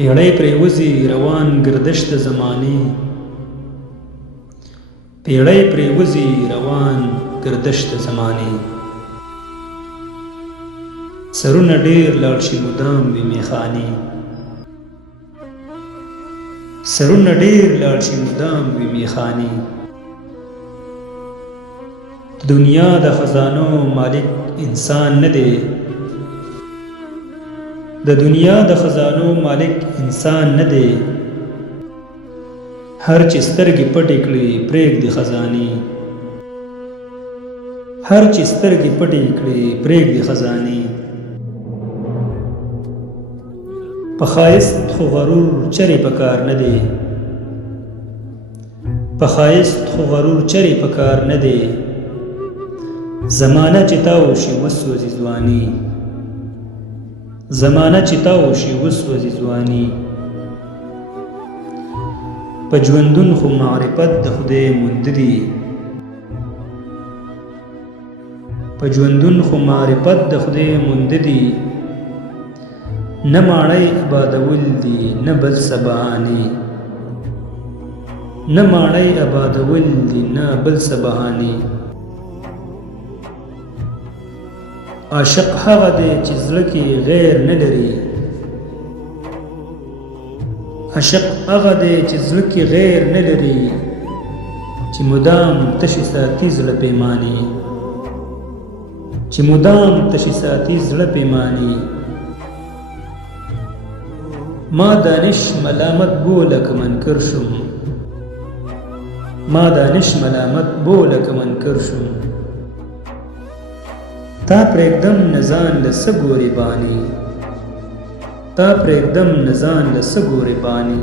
پیړۍ پرې وځي روان گردش د زمانې، پیړۍ پرې وځي روان گردش د زمانې. سرونه ډېر لاړ شي مدام وي میخانې، سرونه ډېر لاړ شي مدام وي میخانې. دنیا د خزانو مالک انسان نه دی، د دنیا د خزانو مالک انسان نه دی. هر چې سترګې پټې کړي پرېږدي خزانې، هر چې سترګې پټې کړي پرېږدي خزانې. په ښایست خو غرور چرې پکار نه دی، په ښایست خو غرور چرې پکار نه دی. زمانه چې تاو شي وسوځي ځواني، زمانه چې تاو شي وسوځي ځواني. په ژوندون خو معرفت د خدای موندلي، په ژوندون خو معرفت د خدای موندلي. نه ماڼۍ آبادول دي نه بل څه بهانې، نه ماڼۍ آبادول دي نه بل څه بهانې. عاشق هغه دی چې زړه کې غیر نه لري، عاشق هغه دی چې زړه کې غیر نه لري. چې مدام تشي ساتي زړه پیمانې، چې مدام تشي ساتي زړه پیمانې. ما دانش ملامت بوله که منکر شم، ما دانش ملامت بوله که منکر شم. تا پرېږدم نه ځان له څه ګورې بانې، تا پرېږدم نه ځان له څه ګورې بانې.